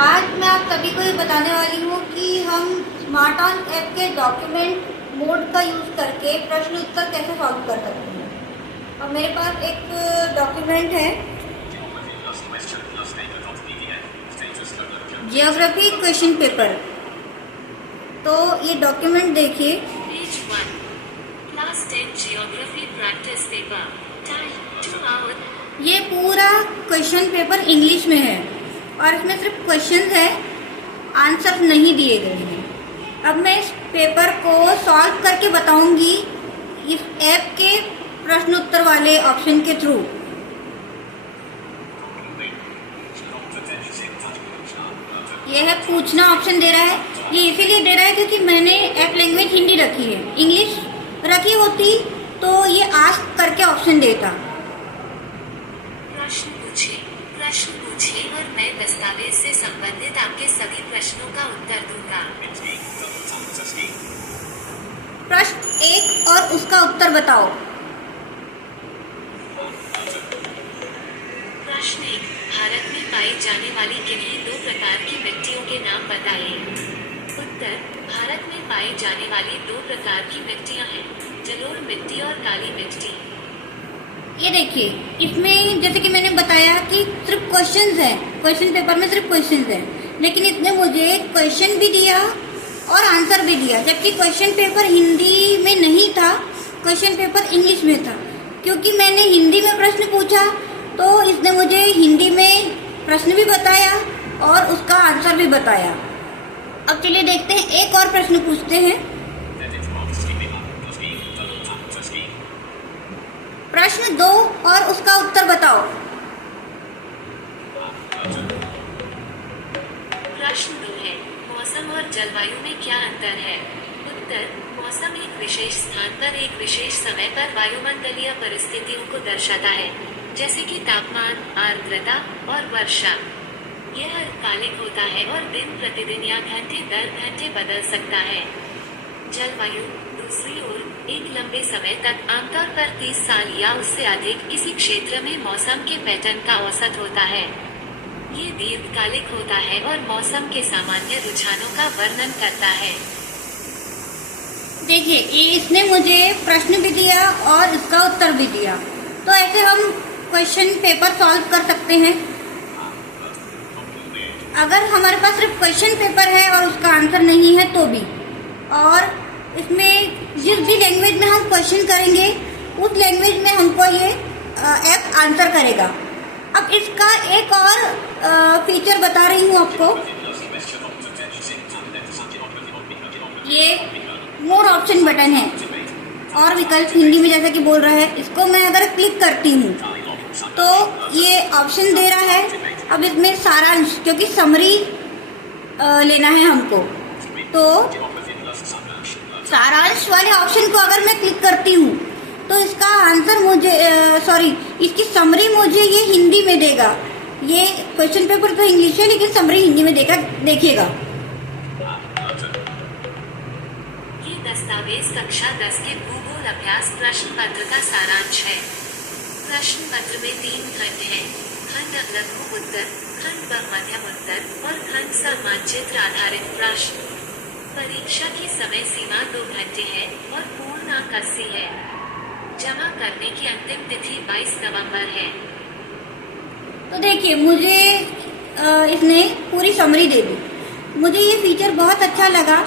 आज मैं आप सभी को ये बताने वाली हूँ कि हम स्मार्ट ऑन ऐप के डॉक्यूमेंट मोड का यूज़ करके प्रश्न उत्तर कैसे सॉल्व कर सकते हैं। और मेरे पास एक डॉक्यूमेंट है, जियोग्राफी क्वेश्चन पेपर। तो ये डॉक्यूमेंट देखिए, Page 1, Class 10 Geography Practice Paper, Time 2 hours। ये पूरा क्वेश्चन पेपर इंग्लिश में है और इसमें सिर्फ क्वेश्चन है, आंसर नहीं दिए गए हैं। अब मैं इस पेपर को सॉल्व करके बताऊंगी इस ऐप के प्रश्न उत्तर वाले ऑप्शन के थ्रू। यह है पूछना ऑप्शन दे रहा है। ये इसीलिए दे रहा है क्योंकि मैंने ऐप लैंग्वेज हिंदी रखी है, इंग्लिश रखी होती तो ये आस्क करके ऑप्शन देता। प्रश्न पूछिए और मैं दस्तावेज से संबंधित आपके सभी प्रश्नों का उत्तर दूंगा। प्रश्न 1 और उसका उत्तर बताओ। प्रश्न 1, भारत में पाई जाने वाली किन्हीं 2 प्रकार की मिट्टियों के नाम बताइए। उत्तर, भारत में पाई जाने वाली 2 प्रकार की मिट्टियां हैं, जलोढ़ मिट्टी और काली मिट्टी। ये देखिए, इसमें जैसे कि मैंने बताया कि सिर्फ क्वेश्चंस है, क्वेश्चन पेपर में सिर्फ क्वेश्चंस है, लेकिन इसने मुझे क्वेश्चन भी दिया और आंसर भी दिया, जबकि क्वेश्चन पेपर हिंदी में नहीं था, क्वेश्चन पेपर इंग्लिश में था। क्योंकि मैंने हिंदी में प्रश्न पूछा तो इसने मुझे हिंदी में प्रश्न भी बताया और उसका आंसर भी बताया। अब चलिए देखते हैं, एक और प्रश्न पूछते हैं। प्रश्न 2 और उसका उत्तर बताओ। प्रश्न 2 है, मौसम और जलवायु में क्या अंतर है। उत्तर, मौसम एक विशेष स्थान पर एक विशेष समय पर वायुमंडलीय परिस्थितियों को दर्शाता है, जैसे कि तापमान, आर्द्रता और वर्षा। यह अल्पकालिक होता है और दिन प्रतिदिन या घंटे दर घंटे बदल सकता है। जलवायु दूसरी ओर एक लंबे समय तक, आमतौर पर 30 साल या उससे अधिक, किसी क्षेत्र में मौसम के पैटर्न का औसत होता है। ये दीर्घकालिक होता है और मौसम के सामान्य रुझानों का वर्णन करता है। देखिए, इसने मुझे प्रश्न भी दिया और इसका उत्तर भी दिया। तो ऐसे हम क्वेश्चन पेपर सॉल्व कर सकते हैं। अगर हमारे पास सिर्फ क्वेश्चन पेपर है और उसका आंसर नहीं है तो भी, और इसमें जिस भी लैंग्वेज में हम क्वेश्चन करेंगे उस लैंग्वेज में हमको ये ऐप आंसर करेगा। अब इसका एक और फीचर बता रही हूँ आपको। ये मोर ऑप्शन बटन है और विकल्प हिंदी में जैसा कि बोल रहा है, इसको मैं अगर क्लिक करती हूँ तो ये ऑप्शन दे रहा है। अब इसमें सारांश, क्योंकि समरी लेना है हमको, तो सारांश वाले ऑप्शन को अगर मैं क्लिक करती हूँ तो इसका आंसर मुझे इसकी समरी मुझे ये हिंदी में देगा। ये क्वेश्चन पेपर तो इंग्लिश है लेकिन समरी हिंदी में देगा, देखिएगा। ये दस्तावेज कक्षा 10 के भूगोल अभ्यास प्रश्न पत्र का सारांश है। प्रश्न पत्र में 3 खंड हैं, खंड लघु उत्तर, खंड ब मध्यम उत्तर और खंड स मानचित्र आधारित प्रश्न। परीक्षा की समय सीमा 2 घंटे है और पूर्ण अंक 80 है। जमा करने की अंतिम तिथि 22 नवंबर है। तो देखिए, मुझे इसने पूरी समरी दे दी। मुझे ये फीचर बहुत अच्छा लगा।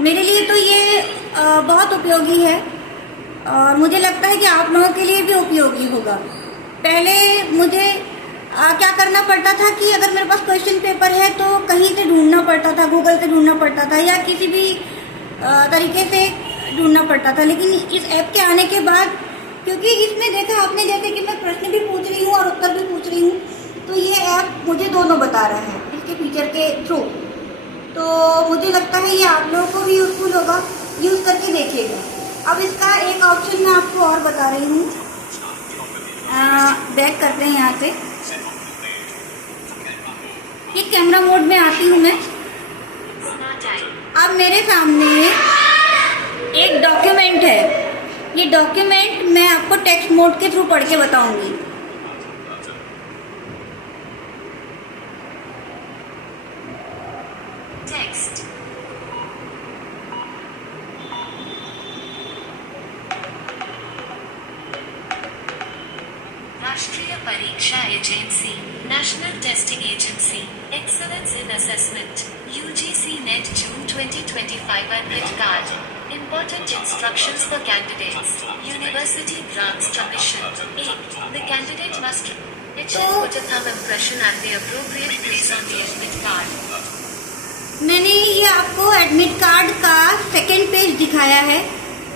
मेरे लिए तो ये बहुत उपयोगी है और मुझे लगता है कि आप लोगों के लिए भी उपयोगी होगा। पहले मुझे क्या करना पड़ता था कि अगर मेरे पास क्वेश्चन पेपर है तो कहीं से ढूंढना पड़ता था, गूगल से ढूंढना पड़ता था या किसी भी तरीके से ढूंढना पड़ता था। लेकिन इस ऐप के आने के बाद, क्योंकि इसमें देखा आपने जैसे कि मैं प्रश्न भी पूछ रही हूँ और उत्तर भी पूछ रही हूँ, तो ये ऐप मुझे दोनों बता रहा है इसके फीचर के थ्रू। तो मुझे लगता है ये आप लोगों को भी यूजफुल होगा, यूज करके देखिएगा। अब इसका एक ऑप्शन मैं आपको और बता रही हूँ। बैक करते हैं यहाँ से, ये कैमरा मोड में आती हूँ मैं। अब मेरे सामने एक डॉक्यूमेंट है। ये डॉक्यूमेंट मैं आपको टेक्स्ट मोड के थ्रू पढ़ के बताऊंगी। टेक्स्ट। राष्ट्रीय परीक्षा agency, national testing agency, excellence in assessment, UGC net June 2025 admit card, important instructions for candidates, University Grants Commission. 8. The candidate must it should put a thumb impression at the appropriate place on the admit card. मैंने ये आपको admit card का second page दिखाया है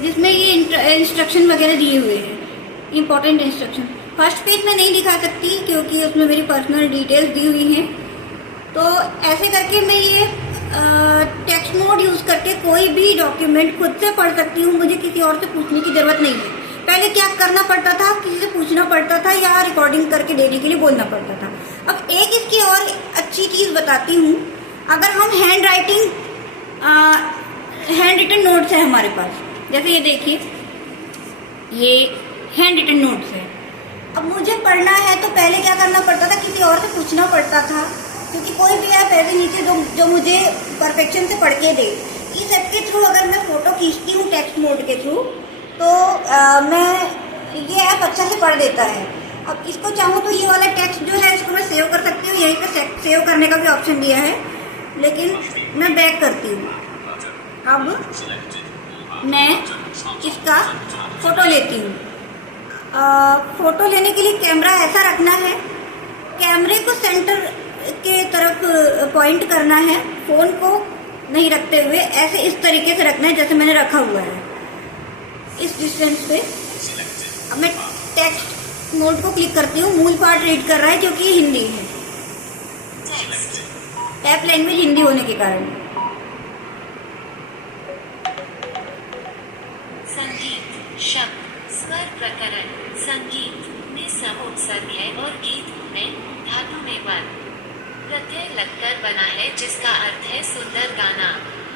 जिसमें ये instruction वगैरह दिए हुए हैं, इम्पोर्टेंट इंस्ट्रक्शन। फर्स्ट पेज में नहीं दिखा सकती क्योंकि उसमें मेरी पर्सनल डिटेल्स दी हुई हैं। तो ऐसे करके मैं ये टेक्स्ट मोड यूज करके कोई भी डॉक्यूमेंट खुद से पढ़ सकती हूँ, मुझे किसी और से पूछने की जरूरत नहीं है। पहले क्या करना पड़ता था, किसी से पूछना पड़ता था या रिकॉर्डिंग करके देने के लिए बोलना पड़ता था। अब एक इसकी और अच्छी चीज बताती हूँ। अगर हम हैंड रिटन नोट्स है हमारे पास, जैसे ये देखिए ये हैंड रिटन नोट्स है। अब मुझे पढ़ना है तो पहले क्या करना पड़ता था, किसी और से पूछना पड़ता था क्योंकि कोई भी ऐप ऐसे नहीं थे जो मुझे परफेक्शन से पढ़ के दे। इस ऐप के थ्रू अगर मैं फोटो खींचती हूँ टेक्स्ट मोड के थ्रू तो मैं ये ऐप अच्छा से पढ़ देता है। अब इसको चाहूँ तो ये वाला टेक्स्ट जो है इसको मैं सेव कर सकती हूँ, यहीं पे सेव करने का भी ऑप्शन दिया है, लेकिन मैं बैक करती हूँ। अब मैं इसका फोटो लेती हूँ। फोटो लेने के लिए कैमरा ऐसा रखना है, कैमरे को सेंटर के तरफ पॉइंट करना है, फोन को नहीं रखते हुए ऐसे इस तरीके से रखना है जैसे मैंने रखा हुआ है इस डिस्टेंस पे। अब मैं टेक्स्ट मोड को क्लिक करती हूँ, मूल पार्ट रीड कर रहा है क्योंकि ये हिंदी है, ऐप लैंग्वेज हिंदी होने के कारण। संगीत शब्द स्वर प्रकरण, संगीत में समुत्सर्ग है और गीत में धातु में वर्ग प्रत्यय लगकर बना है जिसका अर्थ है सुंदर गाना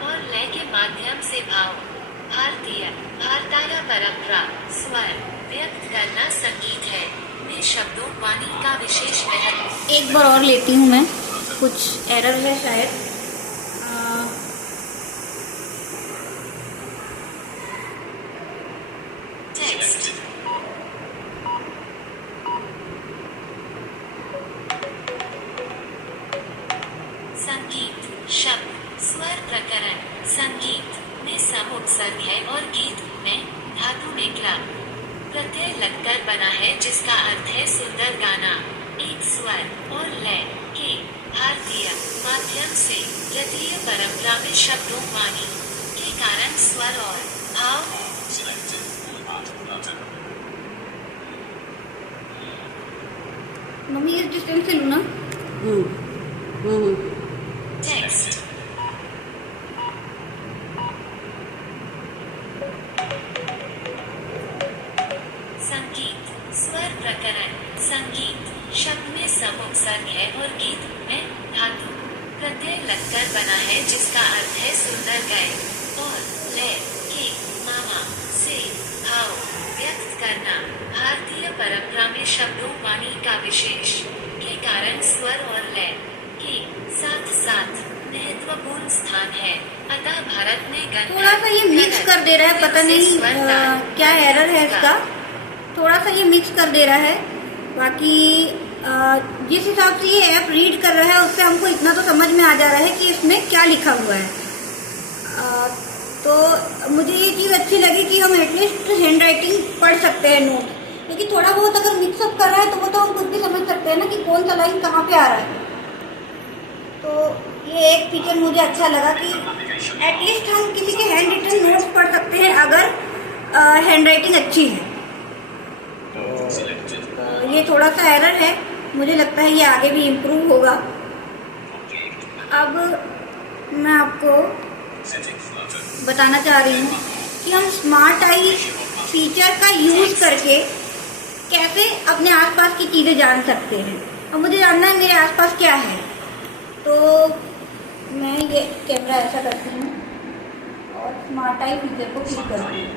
और लय के माध्यम से भाव भारतीय परंपरा स्वर व्यक्त करना संगीत है। में शब्दों वाणी का विशेष महत्व। एक बार और लेती हूँ मैं, कुछ एरर है शायद। टेक्स्ट संगीत शब्द स्वर प्रकरण, संगीत में समुत्सर्ग है और गीत में धातु में क्लब प्रत्यय लगकर बना है जिसका अर्थ है सुंदर गाना। एक स्वर और लय के भारतीय माध्यम से तृतीय परंपरा में शब्दों वाणी के कारण स्वर और भाव मम्मी इस डिस्टेंस से लूँ ना। टेक्स्ट संगीत स्वर प्रकरण, संगीत शब्द में समुत्सर्ग है और गीत में धातु प्रत्यय लगकर बना है जिसका अर्थ है सुंदर गाय और लय के मामा से भाव व्यक्त करना। भारतीय परंपरा में शब्दों वाणी का विशेष के कारण स्वर और लय के साथ साथ महत्वपूर्ण स्थान है। अतः भारत में थोड़ा सा ये मिक्स कर दे रहा है, पता नहीं क्या एरर है इसका, थोड़ा सा ये मिक्स कर दे रहा है। बाकी जिस हिसाब से ये ऐप रीड कर रहा है उससे हमको इतना तो समझ में आ जा रहा है कि इसमें क्या लिखा हुआ है। तो मुझे ये चीज़ अच्छी लगी कि हम एटलीस्ट हैंड राइटिंग पढ़ सकते हैं नोट, लेकिन थोड़ा बहुत अगर मिक्सअप कर रहा है तो वो तो हम खुद भी समझ सकते हैं ना कि कौन सा लाइन कहाँ पे आ रहा है। तो ये एक फीचर मुझे अच्छा लगा कि एटलीस्ट हम किसी के हैंड रिटन नोट्स पढ़ सकते हैं अगर हैंड राइटिंग अच्छी है। तो ये थोड़ा सा एरर है, मुझे लगता है ये आगे भी इम्प्रूव होगा। अब मैं आपको बताना चाह रही हूँ कि हम स्मार्ट आई फीचर का यूज करके कैसे अपने आसपास की चीजें जान सकते हैं। अब मुझे जानना है मेरे आसपास क्या है, तो मैं ये कैमरा ऐसा करती हूँ और स्मार्ट आई फीचर को क्लिक करती हूँ।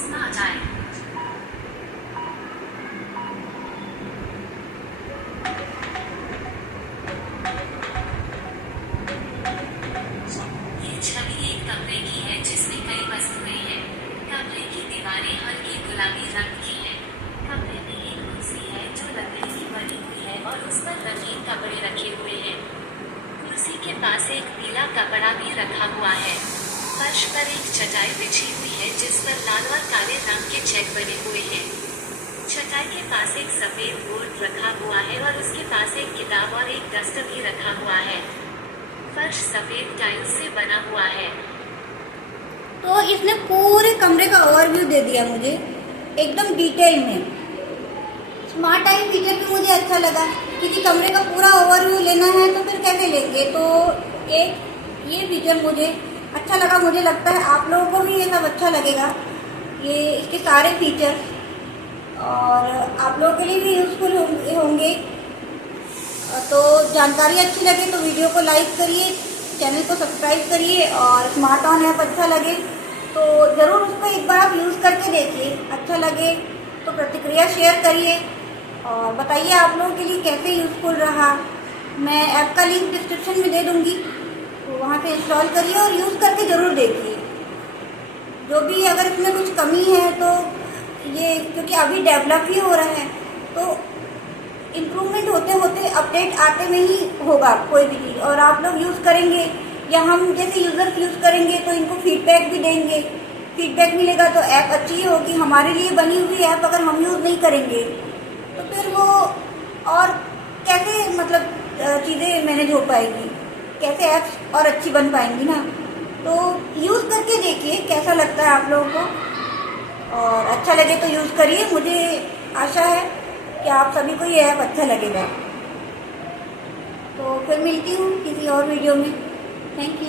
स्मार्ट आई है जिसमें कई वस्तुएं हैं। कमरे की दीवारें हल्की गुलाबी रंग की हैं। कमरे में एक कुर्सी है जो लकड़ी की बनी हुई है और उस पर रंगीन कपड़े रखे हुए हैं। कुर्सी के पास एक पीला कपड़ा भी रखा हुआ है। फर्श पर एक चटाई बिछी हुई है जिस पर लाल और काले रंग के चेक बने हुए हैं। चटाई के पास एक सफेद बोर्ड रखा हुआ है और उसके पास एक किताब और एक डस्ट भी रखा हुआ है। फर्श सफेद टाइल्स से बना हुआ है। तो इसने पूरे कमरे का ओवरव्यू दे दिया मुझे एकदम डिटेल में। स्मार्ट टाइम फीचर भी मुझे अच्छा लगा, क्योंकि कमरे का पूरा ओवरव्यू लेना है तो फिर कैसे लेंगे। तो एक ये फीचर मुझे अच्छा लगा। मुझे लगता है आप लोगों को भी ये सब अच्छा लगेगा, ये इसके सारे फीचर, और आप लोगों के लिए भी यूज़फुल होंगे। तो जानकारी अच्छी लगे तो वीडियो को लाइक करिए, चैनल को सब्सक्राइब करिए, और स्मार्ट ऑन ऐप अच्छा लगे तो ज़रूर उसको एक बार आप यूज़ करके देखिए। अच्छा लगे तो प्रतिक्रिया शेयर करिए और बताइए आप लोगों के लिए कैसे यूज़फुल रहा। मैं ऐप का लिंक डिस्क्रिप्शन में दे दूँगी, तो वहाँ से इंस्टॉल करिए और यूज़ करके ज़रूर देखिए। जो भी अगर इसमें कुछ कमी है तो ये, क्योंकि अभी डेवलप ही हो रहा है, तो इम्प्रूवमेंट होते होते अपडेट आते में ही होगा कोई भी चीज़। और आप लोग यूज़ करेंगे या हम जैसे यूज़र्स यूज़ करेंगे तो इनको फीडबैक भी देंगे। फीडबैक मिलेगा तो ऐप अच्छी होगी। हमारे लिए बनी हुई ऐप अगर हम यूज़ नहीं करेंगे तो फिर वो और कैसे मतलब चीज़ें मैनेज हो पाएगी, कैसे ऐप्स और अच्छी बन पाएंगी ना। तो यूज़ करके देखिए कैसा लगता है आप लोगों को, और अच्छा लगे तो यूज़ करिए। मुझे आशा है कि आप सभी को ये ऐप अच्छा लगेगा। तो फिर मिलती हूँ किसी और वीडियो में। Thank you.